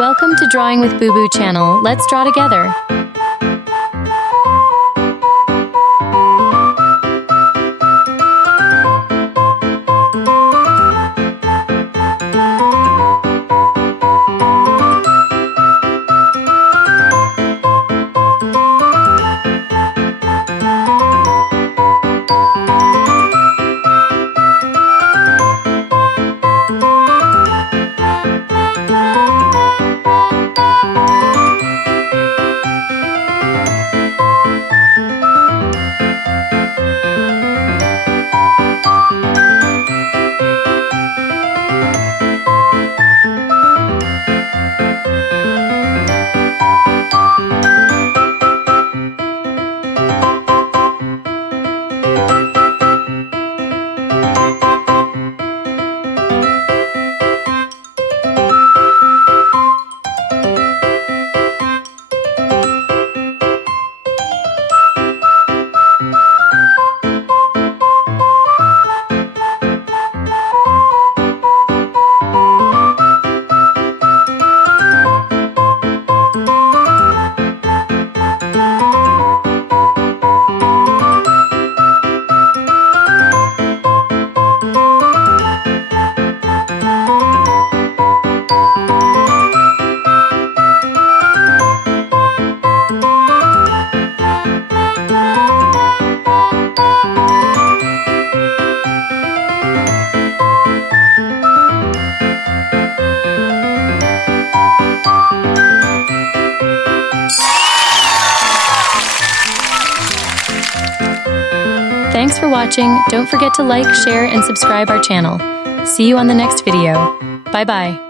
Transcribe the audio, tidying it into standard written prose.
Welcome to Drawing with Boo Boo channel. Let's draw together. Thanks for watching. Don't forget to like, share, and subscribe our channel. See you on the next video. Bye-bye.